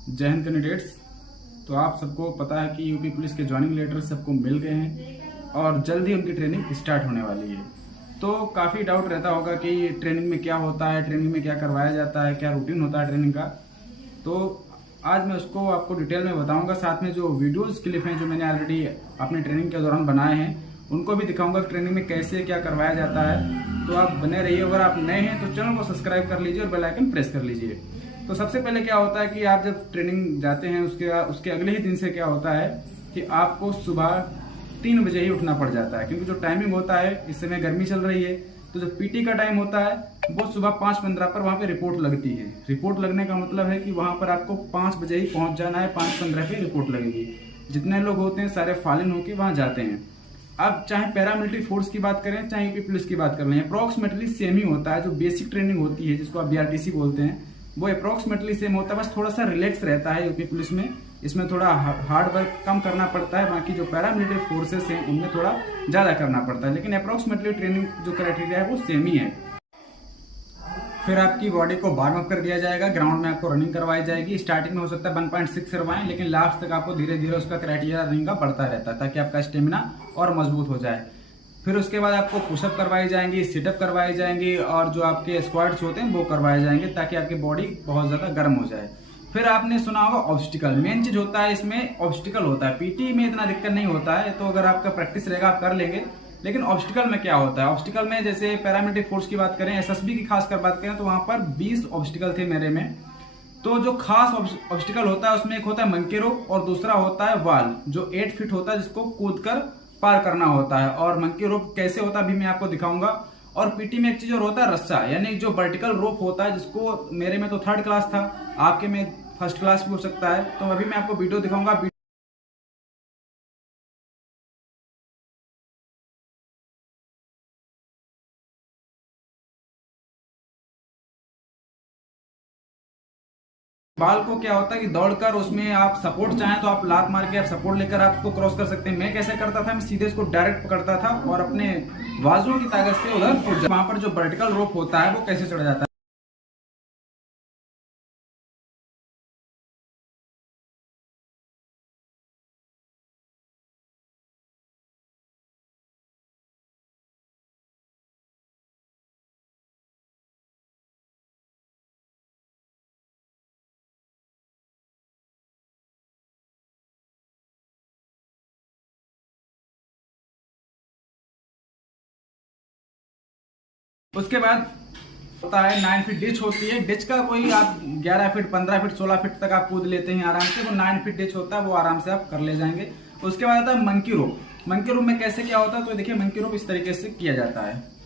जय हिंद कैंडिडेट्स। तो आप सबको पता है कि यूपी पुलिस के ज्वाइनिंग लेटर सबको मिल गए हैं और जल्द ही उनकी ट्रेनिंग स्टार्ट होने वाली है। तो काफ़ी डाउट रहता होगा कि ट्रेनिंग में क्या होता है, ट्रेनिंग में क्या करवाया जाता है, क्या रूटीन होता है ट्रेनिंग का। तो आज मैं उसको आपको डिटेल में बताऊंगा। साथ में जो वीडियोस क्लिप हैं जो मैंने ऑलरेडी अपनी ट्रेनिंग के दौरान बनाए हैं उनको भी दिखाऊंगा ट्रेनिंग में कैसे क्या करवाया जाता है। तो आप बने रहिए। अगर आप नए हैं तो चैनल को सब्सक्राइब कर लीजिए और बेल आइकन प्रेस कर लीजिए। तो सबसे पहले क्या होता है कि आप जब ट्रेनिंग जाते हैं उसके अगले ही दिन से क्या होता है कि आपको सुबह 3 बजे ही उठना पड़ जाता है, क्योंकि जो टाइमिंग होता है, इस समय गर्मी चल रही है, तो जो पीटी का टाइम होता है वो सुबह 5:15 पर वहाँ पे रिपोर्ट लगती है। रिपोर्ट लगने का मतलब है कि वहाँ पर आपको 5 बजे ही पहुँच जाना है। 5:15 पे रिपोर्ट लगेगी। जितने लोग होते हैं सारे फालिन होकर वहाँ जाते हैं। अब चाहे पैरामिलिट्री फोर्स की बात करें चाहे यूपी पुलिस की बात कर लें, अप्रोक्सीमेटली सेम ही होता है। जो बेसिक ट्रेनिंग होती है जिसको आप बीआरटीसी बोलते हैं वो अप्रोक्सीमेटली सेम होता है, बस थोड़ा सा रिलैक्स रहता है यूपी पुलिस में। इसमें थोड़ा हार्ड वर्क कम करना पड़ता है, बाकी जो पैरामिलिट्री फोर्सेस हैं उनमें थोड़ा ज़्यादा करना पड़ता है, लेकिन अप्रोक्सीमेटली ट्रेनिंग जो क्राइटेरिया है वो सेम ही है। फिर आपकी बॉडी को वार्म अप कर दिया जाएगा, ग्राउंड में आपको रनिंग करवाई जाएगी। स्टार्टिंग में हो सकता है 1.6 करवाएं, लेकिन लास्ट तक आपको धीरे धीरे उसका क्राइटेरिया रनिंग का बढ़ता रहता है ताकि आपका स्टेमिना और मजबूत हो जाए। फिर उसके बाद आपको पुशअप करवाई जाएंगी, सिटअप करवाई जाएंगी और जो आपके स्क्वाट्स होते हैं वो करवाए जाएंगे ताकि आपकी बॉडी बहुत ज़्यादा गर्म हो जाए। फिर आपने सुना होगा ऑब्स्टिकल। मेन चीज होता है इसमें ऑब्स्टिकल होता है। पीटी में इतना दिक्कत नहीं होता है, तो अगर आपका प्रैक्टिस रहेगा आप कर लेंगे। लेकिन ऑब्स्टिकल में क्या होता है, ऑब्स्टिकल में जैसे पैरामिलिट्री फोर्स की बात करें, एसएसबी की खासकर बात करें तो वहां पर 20 ऑब्स्टिकल थे मेरे में। तो जो खास ऑब्स्टिकल होता है उसमें एक होता है मंकी रोप और दूसरा होता है वाल, जो 8 फीट होता है जिसको कूद कर पार करना होता है। और मंकी रोप कैसे होता है अभी मैं आपको दिखाऊंगा। और पीटी में एक चीज और होता है रस्सा, यानी जो वर्टिकल रोप होता है, जिसको मेरे में तो 3rd क्लास था, आपके में 1st क्लास भी हो सकता है। तो अभी मैं आपको वीडियो दिखाऊंगा। बाल को क्या होता है कि दौड़कर उसमें आप सपोर्ट चाहें तो आप लात मार के आप सपोर्ट लेकर आप उसको क्रॉस कर सकते हैं। मैं कैसे करता था, मैं सीधे इसको डायरेक्ट पकड़ता था और अपने बाजुओं की ताकत से उधर वहां पर जो वर्टिकल रोप होता है वो कैसे चढ़ जाता है। उसके बाद होता है 9 फीट डिच होती है। डिच का कोई आप 11 फीट 15 फीट 16 फीट तक आप कूद लेते हैं आराम से। वो 9 फीट डिच होता है, वो आराम से आप कर ले जाएंगे। उसके बाद आता है मंकी रोप। मंकी रोप में कैसे क्या होता है, तो देखिए मंकी रोप इस तरीके से किया जाता है।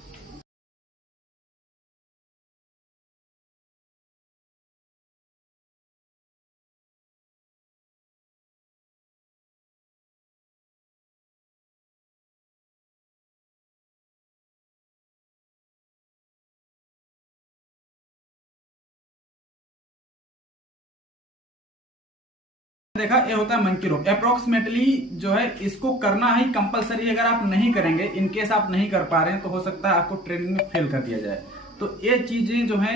देखा, ये होता है मंकी रोप। अप्रोक्सीमेटली जो है इसको करना ही कंपलसरी। अगर आप नहीं करेंगे, इन केस आप नहीं कर पा रहे हैं, तो हो सकता है आपको ट्रेनिंग में फेल कर दिया जाए। तो ये चीजें जो है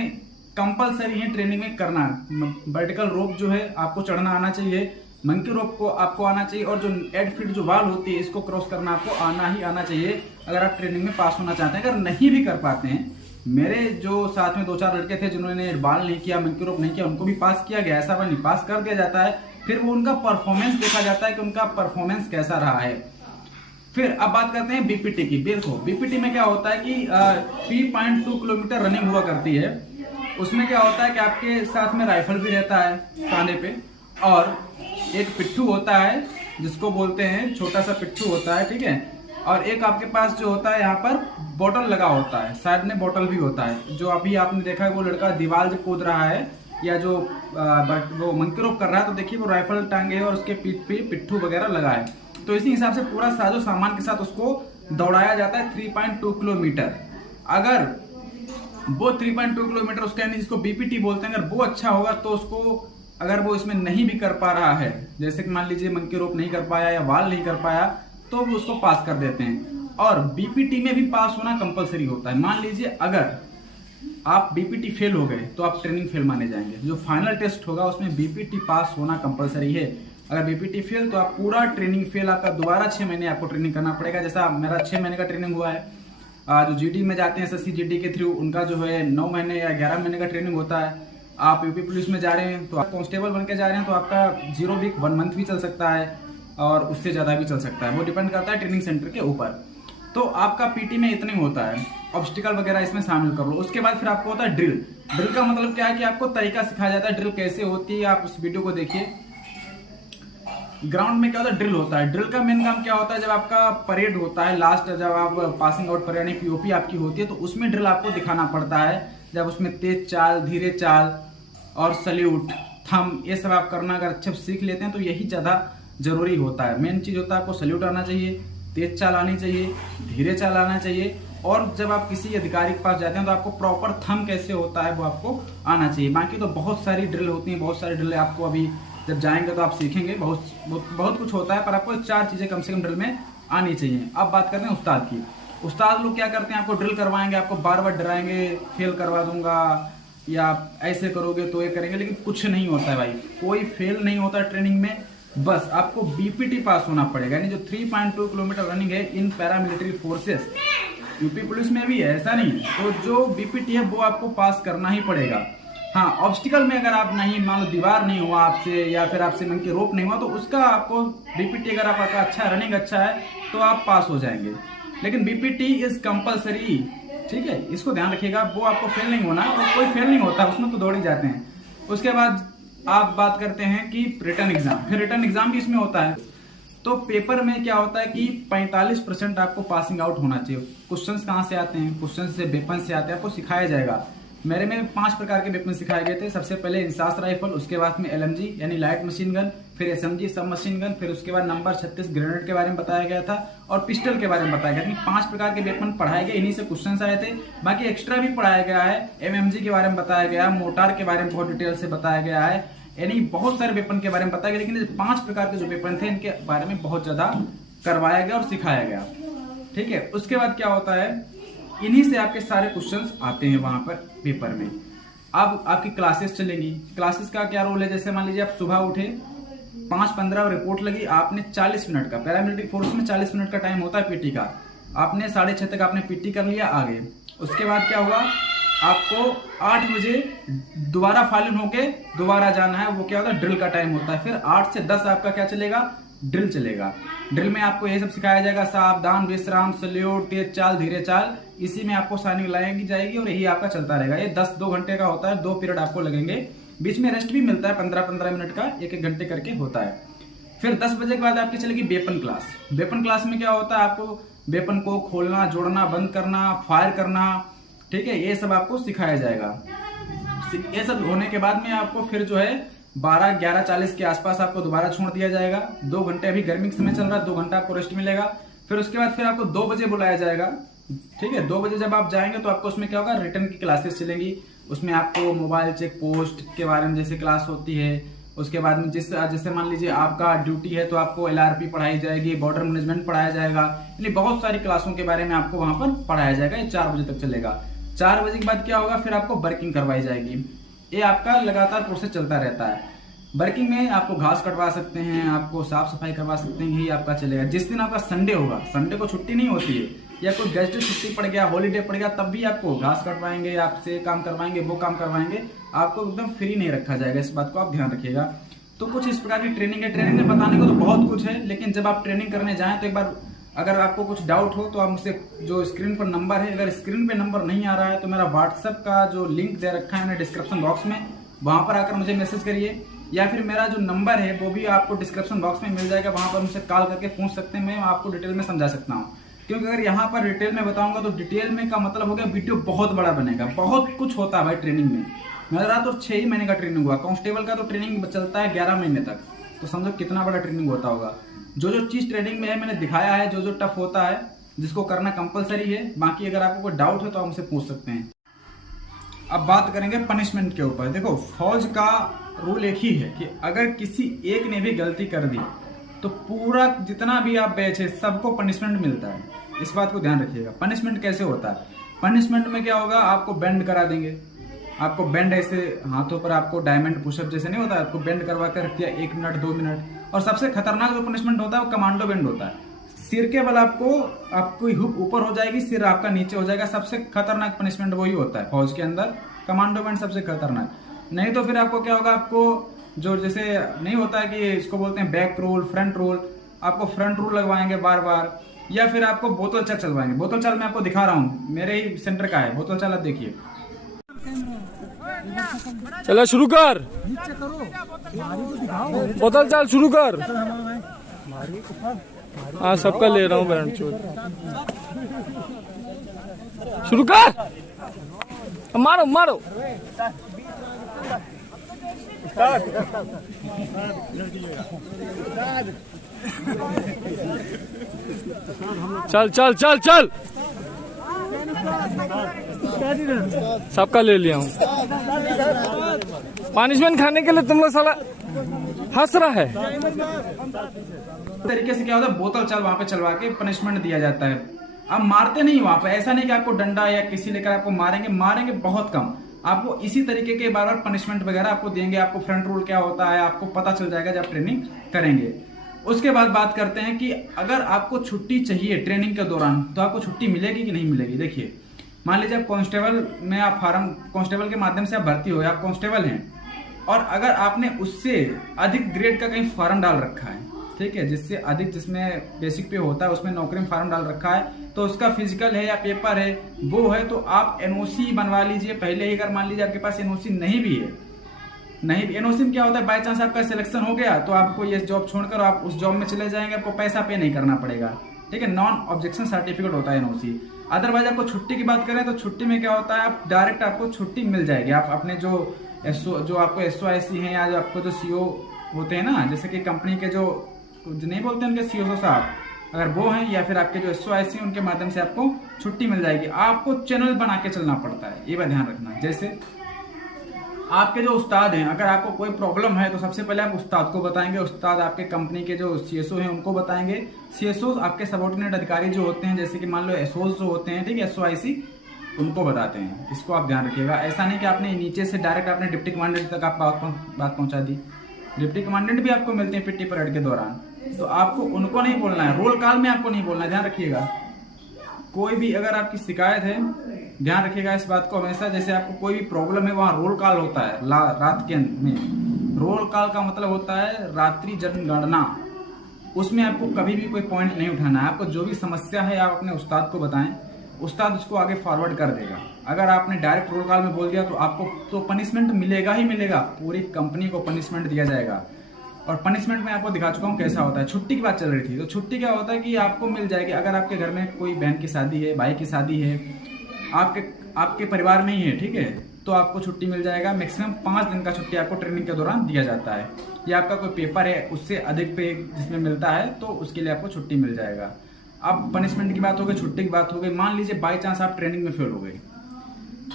कंपलसरी है ट्रेनिंग में करना। वर्टिकल रोप जो है आपको चढ़ना आना चाहिए, मंकी रोप को आपको आना चाहिए, और जो 8 फीट जो वाल होती है इसको क्रॉस करना आपको आना ही आना चाहिए अगर आप ट्रेनिंग में पास होना चाहते हैं। अगर नहीं भी कर पाते हैं, मेरे जो साथ में 2-4 लड़के थे जिन्होंने बाल नहीं किया, मंकी रोप नहीं किया, उनको भी पास किया गया। ऐसा नहीं, पास कर दिया जाता है। फिर वो उनका परफॉर्मेंस देखा जाता है कि उनका परफॉर्मेंस कैसा रहा है। फिर अब बात करते हैं बीपीटी की। देखो बीपीटी में क्या होता है कि 3.2 किलोमीटर रनिंग हुआ करती है। उसमें क्या होता है कि आपके साथ में राइफल भी रहता है कांधे पे, और एक पिट्ठू होता है जिसको बोलते हैं, छोटा सा पिट्ठू होता है, ठीक है। और एक आपके पास जो होता है यहाँ पर बोतल लगा होता है, साइड में बोतल भी होता है। जो अभी आपने देखा है वो लड़का दीवार जो कूद रहा है या जो वो मंकी रोप कर रहा है, तो देखिए वो राइफल टांगे है और उसके पीठ पे पिट्ठू वगैरह लगा है। तो इसी हिसाब से पूरा साजो सामान के साथ उसको दौड़ाया जाता है 3.2 किलोमीटर। अगर वो 3.2 किलोमीटर उसका यानी जिसको बीपीटी बोलते हैं, अगर वो अच्छा होगा तो उसको, अगर वो इसमें नहीं भी कर पा रहा है, जैसे कि मान लीजिए मंकी रोप नहीं कर पाया या वाल नहीं कर पाया, तो वो उसको पास कर देते हैं। और बीपीटी में भी पास होना कंपलसरी होता है। मान लीजिए अगर आप बीपीटी फेल हो गए तो आप ट्रेनिंग फेल माने जाएंगे। जो फाइनल टेस्ट होगा उसमें बीपीटी पास होना कंपलसरी है। अगर बीपीटी फेल तो आप पूरा ट्रेनिंग फेल, आपका दोबारा 6 महीने आपको ट्रेनिंग करना पड़ेगा। जैसा मेरा 6 महीने का ट्रेनिंग हुआ है। जो जीडी में जाते हैं एसएससी जीडी के थ्रू, उनका जो है 9 महीने या 11 महीने का ट्रेनिंग होता है। आप यूपी पुलिस में जा रहे हैं तो आप कांस्टेबल बन के जा रहे हैं तो आपका 0 वीक 1 मंथ भी चल सकता है और उससे ज़्यादा भी चल सकता है। वो डिपेंड करता है ट्रेनिंग सेंटर के ऊपर। तो आपका पीटी में इतना ही होता है। ऑब्स्टिकल वगैरह इसमें शामिल कर लो। उसके बाद फिर आपको होता है ड्रिल। ड्रिल का मतलब क्या है कि आपको तरीका सिखाया जाता है ड्रिल कैसे होती है। आप उस वीडियो को देखिए। ग्राउंड में क्या होता है, ड्रिल होता है। ड्रिल का मेन काम क्या होता है, जब आपका परेड होता है लास्ट, जब आप पासिंग आउट परेड यानी पीओपी आपकी होती है तो उसमें ड्रिल आपको दिखाना पड़ता है। जब उसमें तेज चाल, धीरे चाल और सल्यूट, थम, ये सब आप करना अगर अच्छे से सीख लेते हैं तो यही ज्यादा जरूरी होता है। मेन चीज होता है आपको सल्यूट आना चाहिए, तेज चाल आनी चाहिए, धीरे चाल आना चाहिए। और जब आप किसी अधिकारी के पास जाते हैं तो आपको प्रॉपर थम कैसे होता है वो आपको आना चाहिए। बाकी तो बहुत सारी ड्रिल होती हैं, बहुत सारी ड्रिल आपको अभी जब जाएंगे तो आप सीखेंगे। बहुत कुछ होता है, पर आपको 4 चीजें कम से कम ड्रिल में आनी चाहिए। अब बात करते हैं उस्ताद की। उस्ताद लोग क्या करते हैं, आपको ड्रिल करवाएंगे, आपको बार बार डराएंगे, फेल करवा दूंगा या ऐसे करोगे तो ये करेंगे, लेकिन कुछ नहीं होता है भाई। कोई फेल नहीं होता ट्रेनिंग में। बस आपको बीपीटी पास होना पड़ेगा, यानी जो 3.2 किलोमीटर रनिंग है इन पैरामिलिट्री फोर्सेस, यूपी पुलिस में भी है, ऐसा नहीं है। तो जो बीपीटी है वो आपको पास करना ही पड़ेगा। हाँ, ऑब्स्टिकल में अगर आप नहीं, मान लो दीवार नहीं हुआ आपसे या फिर आपसे मन के रोप नहीं हुआ तो उसका आपको बीपीटी, अगर आपका अच्छा है, रनिंग अच्छा है तो आप पास हो जाएंगे। लेकिन बीपीटी इज कंपलसरी, ठीक है, इसको ध्यान रखिएगा। वो आपको फेल नहीं होना, और कोई फेल नहीं होता, उसमें तो दौड़ ही जाते हैं। उसके बाद आप बात करते हैं कि रिटर्न एग्जाम, फिर रिटर्न एग्जाम भी इसमें होता है। तो पेपर में क्या होता है कि 45% आपको पासिंग आउट होना चाहिए। क्वेश्चंस कहाँ से आते हैं, क्वेश्चन से वेपन से आते हैं, आपको सिखाया जाएगा। मेरे में 5 प्रकार के वेपन सिखाए गए थे। सबसे पहले इंसास राइफल, उसके बाद में एलएमजी यानी लाइट मशीन गन, फिर एसएमजी सब मशीन गन, फिर उसके बाद नंबर 36 ग्रेनेड के बारे में बताया गया था और पिस्टल के बारे में बताया गया था। 5 प्रकार के वेपन पढ़ाए गए, इन्हीं से क्वेश्चन आए थे। बाकी एक्स्ट्रा भी पढ़ाया गया है, एमएमजी के बारे में बताया गया, मोटार के बारे में बहुत डिटेल से बताया गया है, यानी बहुत सारे वेपन के बारे में बताया गया। लेकिन 5 प्रकार के जो वेपन थे इनके बारे में बहुत ज्यादा करवाया गया और सिखाया गया, ठीक है। उसके बाद क्या होता है, इन्हीं से आपके सारे क्वेश्चंस आते हैं वहां पर पेपर में। अब आपकी क्लासेस चलेंगी। क्लासेस का क्या रोल है, जैसे मान लीजिए आप सुबह उठे, 5:15 रिपोर्ट लगी, आपने 40 मिनट का, पैरामिलिट्री फोर्स में 40 मिनट का टाइम होता है पीटी का, आपने 6:30 तक आपने पीटी कर लिया, आगे। उसके बाद क्या हुआ, आपको 8 बजे दोबारा फाइल होके दोबारा जाना है, वो क्या होता है, ड्रिल का टाइम होता है। फिर 8 से 10 आपका क्या चलेगा, ड्रिल चलेगा। ड्रिल में आपको ये सब सिखाया जाएगा, सावधान, विश्राम, सल्यूट, तेज चाल, धीरे चाल, इसी में आपको साइनिंग लगाई जाएगी और यही आपका चलता रहेगा। ये 2 घंटे का होता है, 2 पीरियड आपको लगेंगे, बीच में रेस्ट भी मिलता है 15-15 मिनट का, 1-1 घंटे करके होता है। फिर 10 बजे के बाद आपकी चलेगी वेपन क्लास। वेपन क्लास में क्या होता है, आपको वेपन को खोलना, जोड़ना, बंद करना, फायर करना, ठीक है, ये सब आपको सिखाया जाएगा। ये सब होने के बाद में आपको फिर जो है 11:40 के आसपास आपको दोबारा छोड़ दिया जाएगा। 2 घंटे, अभी गर्मी का समय चल रहा है, 2 घंटा आपको रेस्ट मिलेगा। फिर उसके बाद फिर आपको 2 बजे बुलाया जाएगा, ठीक है। 2 बजे जब आप जाएंगे तो आपको उसमें क्या होगा, रिटर्न की क्लासेस चलेंगी। उसमें आपको मोबाइल चेक पोस्ट के बारे में जैसे क्लास होती है। उसके बाद में जैसे मान लीजिए आपका ड्यूटी है तो आपको एलआरपी पढ़ाई जाएगी, बॉर्डर मैनेजमेंट पढ़ाया जाएगा, यानी बहुत सारी क्लासों के बारे में आपको वहां पर पढ़ाया जाएगा। ये 4 बजे तक चलेगा। 4 बजे के बाद क्या होगा, फिर आपको वर्किंग करवाई जाएगी। ये आपका लगातार प्रोसेस चलता रहता है। वर्किंग में आपको घास कटवा सकते हैं, आपको साफ सफाई करवा सकते हैं, यही आपका चलेगा। जिस दिन आपका संडे होगा, संडे को छुट्टी नहीं होती है, या कोई गेस्ट छुट्टी पड़ गया, हॉलीडे पड़ गया, तब भी आपको घास कटवाएंगे, आपसे काम करवाएंगे, वो काम करवाएंगे, आपको एकदम फ्री नहीं रखा जाएगा। इस बात को आप ध्यान रखिएगा। तो कुछ इस प्रकार की ट्रेनिंग है। ट्रेनिंग में बताने को तो बहुत कुछ है, लेकिन जब आप ट्रेनिंग करने जाएं तो एक बार अगर आपको कुछ डाउट हो तो आप मुझसे, जो स्क्रीन पर नंबर है, अगर स्क्रीन पे नंबर नहीं आ रहा है तो मेरा व्हाट्सएप का जो लिंक दे रखा है मैंने डिस्क्रिप्शन बॉक्स में, वहां पर आकर मुझे मैसेज करिए, या फिर मेरा जो नंबर है वो भी आपको डिस्क्रिप्शन बॉक्स में मिल जाएगा, वहां पर मुझसे कॉल करके पूछ सकते हैं, मैं आपको डिटेल में समझा सकता हूँ। क्योंकि अगर यहाँ पर डिटेल में बताऊंगा तो डिटेल में का मतलब हो गया वीडियो बहुत बड़ा बनेगा। बहुत कुछ होता है भाई ट्रेनिंग में। मेरा तो 6 ही महीने का ट्रेनिंग हुआ, कांस्टेबल का तो ट्रेनिंग चलता है 11 महीने तक, तो समझो कितना बड़ा ट्रेनिंग होता होगा। जो जो चीज ट्रेनिंग में है मैंने दिखाया है, जो जो टफ होता है, जिसको करना कंपलसरी है। बाकी अगर आपको कोई डाउट है तो आप मुझसे पूछ सकते हैं। अब बात करेंगे पनिशमेंट के ऊपर। देखो, फौज का रूल एक ही है कि अगर किसी एक ने भी गलती कर दी तो पूरा जितना भी आप बैच है सबको पनिशमेंट मिलता है। इस बात को ध्यान रखिएगा। पनिशमेंट कैसे होता है, पनिशमेंट में क्या होगा, आपको बेंड करा देंगे, आपको बेंड ऐसे हाथों पर आपको डायमंड पुशअप जैसे नहीं होता, आपको बेंड करवा कर रख दिया 1 मिनट 2 मिनट। और सबसे खतरनाक जो पनिशमेंट होता है वो कमांडो बेंड होता है। सिर के बल आपको हुक ऊपर हो जाएगी, सिर आपका नीचे हो जाएगा। सबसे खतरनाक पनिशमेंट वही होता है फौज के अंदर, कमांडो बेंड सबसे खतरनाक। नहीं तो फिर आपको क्या होगा, आपको जो जैसे नहीं होता है कि इसको बोलते हैं बैक रोल फ्रंट रोल, आपको फ्रंट रोल लगवाएंगे बार बार, या फिर आपको बोतल चाल चलवाएंगे। बोतल चाल मैं आपको दिखा रहा हूँ, मेरे ही सेंटर का है बोतल चाल, आप देखिए। चलो शुरू कर, बोतल चाल शुरू कर। हाँ सबका ले रहा हूँ बैंड चोट, शुरू कर, मारो मारो। चल चल चल चल, सबका ले लिया हूँ। पनिशमेंट खाने के लिए तुम लोग साला हंस रहा है। तरीके से क्या होता है, बोतल चाल वहां पे चलवा के पनिशमेंट दिया जाता है। आप मारते नहीं वहां पे, ऐसा नहीं कि आपको डंडा या किसी लेकर आपको मारेंगे बहुत कम। आपको इसी तरीके के बार बार पनिशमेंट वगैरह आपको देंगे। आपको फ्रंट रोल क्या होता है आपको पता चल जाएगा जब ट्रेनिंग करेंगे। उसके बाद बात करते हैं कि अगर आपको छुट्टी चाहिए ट्रेनिंग के दौरान तो आपको छुट्टी मिलेगी कि नहीं मिलेगी। देखिए, मान लीजिए आप कांस्टेबल में आप कांस्टेबल के माध्यम से आप भर्ती हो, आप कांस्टेबल हैं, और अगर आपने उससे अधिक ग्रेड का कहीं फॉर्म डाल रखा है, ठीक है, जिससे अधिक जिसमें बेसिक पे होता है उसमें नौकरी में फॉर्म डाल रखा है, तो उसका फिजिकल है या पेपर है वो है, तो आप एनओसी बनवा लीजिए पहले ही। अगर मान लीजिए आपके पास एनओसी नहीं भी है, एनओसी में क्या होता है, बाय चांस आपका सिलेक्शन हो गया तो आपको ये जॉब छोड़कर आप उस जॉब में चले जाएंगे, आपको पैसा पे नहीं करना पड़ेगा, ठीक है। नॉन ऑब्जेक्शन सर्टिफिकेट होता है एनओसी। अदरवाइज आपको छुट्टी की बात करें तो छुट्टी में क्या होता है, आप डायरेक्ट आपको छुट्टी मिल जाएगी। आप अपने जो आपको SOIC हैं या जो आपको जो CO होते हैं ना, जैसे कि कंपनी के जो नहीं बोलते हैं उनके CO साहब, अगर वो हैं या फिर आपके जो SOIC हैं उनके माध्यम से आपको छुट्टी मिल जाएगी। आपको चैनल बना के चलना पड़ता है, ये बात ध्यान रखना। जैसे आपके जो उस्ताद हैं, अगर आपको कोई प्रॉब्लम है तो सबसे पहले आप उस्ताद को बताएंगे, उस्ताद आपके कंपनी के जो CSO हैं उनको बताएंगे, CSO आपके सबॉर्डिनेट अधिकारी जो होते हैं, जैसे कि मान लो SOs जो होते हैं, ठीक है, SOIC, उनको बताते हैं। इसको आप ध्यान रखिएगा। ऐसा नहीं कि आपने नीचे से डायरेक्ट आपने डिप्टी कमांडेंट तक आप बात पहुंचा दी। डिप्टी कमांडेंट भी आपको मिलते हैं PT परेड के दौरान, तो आपको उनको नहीं बोलना है, रोल कॉल में आपको नहीं बोलना है, ध्यान रखिएगा। कोई भी अगर आपकी शिकायत है, ध्यान रखिएगा इस बात को हमेशा, जैसे आपको कोई भी प्रॉब्लम है वहाँ रोल कॉल होता है रात के में। रोल कॉल का मतलब होता है रात्रि जनगणना, उसमें आपको कभी भी कोई पॉइंट नहीं उठाना है। आपको जो भी समस्या है आप अपने उस्ताद को बताएं, उस्ताद उसको आगे फॉरवर्ड कर देगा। अगर आपने डायरेक्ट रोल कॉल में बोल दिया तो आपको तो पनिशमेंट मिलेगा ही मिलेगा, पूरी कंपनी को पनिशमेंट दिया जाएगा। और पनिशमेंट में आपको दिखा चुका हूँ कैसा होता है। छुट्टी की बात चल रही थी, तो छुट्टी क्या होता है कि आपको मिल जाएगी। अगर आपके घर में कोई बहन की शादी है, भाई की शादी है, आपके परिवार में ही है, ठीक है, तो आपको छुट्टी मिल जाएगा। मैक्सिमम 5 दिन का छुट्टी आपको ट्रेनिंग के दौरान दिया जाता है। या आपका कोई पेपर है उससे अधिक पे जिसमें मिलता है तो उसके लिए आपको छुट्टी मिल जाएगा। अब पनिशमेंट की बात हो गई, छुट्टी की बात हो गई। मान लीजिए बाई चांस आप ट्रेनिंग में फेल हो गए,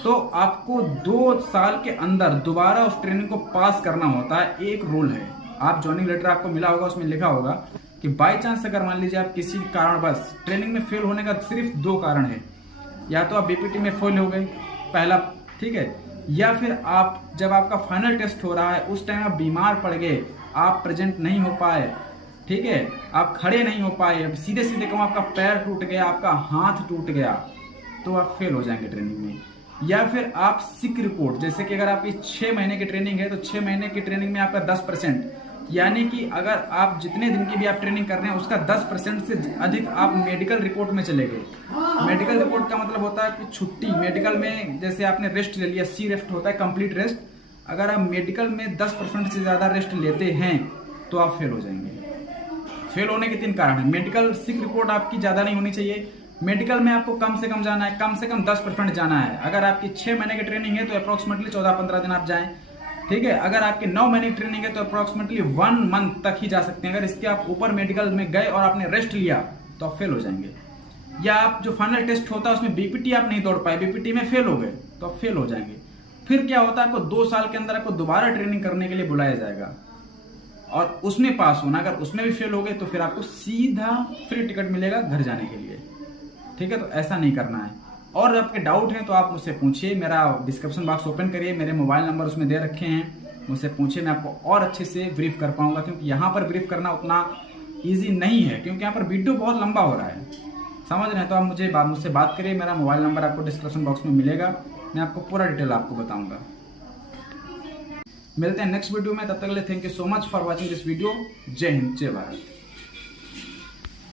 तो आपको 2 साल के अंदर दोबारा उस ट्रेनिंग को पास करना होता है। एक रूल है, आप ज्वाइनिंग लेटर आपको मिला होगा, उसमें लिखा होगा कि बाई चांस अगर मान लीजिए आप किसी कारणवश ट्रेनिंग में फेल होने का सिर्फ 2 कारण है, या तो आप BPT में फेल हो गए पहला, ठीक है, या फिर आप जब आपका फाइनल टेस्ट हो रहा है उस टाइम आप बीमार पड़ गए, आप प्रेजेंट नहीं हो पाए, ठीक है, आप खड़े नहीं हो पाए, सीधे सीधे कहूँ आपका पैर टूट गया, आपका हाथ टूट गया, तो आप फेल हो जाएंगे ट्रेनिंग में। या फिर आप सिक रिपोर्ट, जैसे कि अगर आपकी 6 महीने की ट्रेनिंग है तो 6 महीने की ट्रेनिंग में आपका 10%, यानी कि अगर आप जितने दिन की भी आप ट्रेनिंग कर रहे हैं उसका 10% से अधिक आप मेडिकल रिपोर्ट में चले गए। मेडिकल रिपोर्ट का मतलब होता है कि छुट्टी, मेडिकल में जैसे आपने रेस्ट ले लिया, C रेस्ट होता है कंप्लीट रेस्ट, अगर आप मेडिकल में 10% से ज्यादा रेस्ट लेते हैं तो आप फेल हो जाएंगे। फेल होने के 3 कारण है। मेडिकल सिक रिपोर्ट आपकी ज्यादा नहीं होनी चाहिए, मेडिकल में आपको कम से कम जाना है, कम से कम 10% जाना है। अगर आपकी 6 महीने की ट्रेनिंग है तो अप्रोक्सीमेटली 14-15 दिन आप जाएं, ठीक है। अगर आपकी 9 महीने की ट्रेनिंग है तो अप्रोक्सीमेटली 1 मंथ तक ही जा सकते हैं। अगर इसके आप ऊपर मेडिकल में गए और आपने रेस्ट लिया तो आप फेल हो जाएंगे। या आप जो फाइनल टेस्ट होता है उसमें BPT आप नहीं दौड़ पाए, BPT में फेल हो गए तो आप फेल हो जाएंगे। फिर क्या होता है, आपको 2 साल के अंदर आपको दोबारा ट्रेनिंग करने के लिए बुलाया जाएगा और उसमें पास होना। अगर उसमें भी फेल हो गए तो फिर आपको सीधा फ्री टिकट मिलेगा घर जाने के लिए, ठीक है। तो ऐसा नहीं करना है। और आपके डाउट हैं तो आप मुझसे पूछिए, मेरा डिस्क्रिप्शन बॉक्स ओपन करिए, मेरे मोबाइल नंबर उसमें दे रखे हैं, मुझसे पूछिए, मैं आपको और अच्छे से ब्रीफ कर पाऊंगा। क्योंकि यहाँ पर ब्रीफ करना उतना ईजी नहीं है, क्योंकि यहाँ पर वीडियो बहुत लंबा हो रहा है, समझ रहे हैं। तो आप मुझसे बात करिए, मेरा मोबाइल नंबर आपको डिस्क्रिप्शन बॉक्स में मिलेगा, मैं आपको पूरा डिटेल आपको बताऊंगा। मिलते हैं नेक्स्ट वीडियो में, तब तक के लिए thank you so much for watching this video. जय हिंद, जय भारत।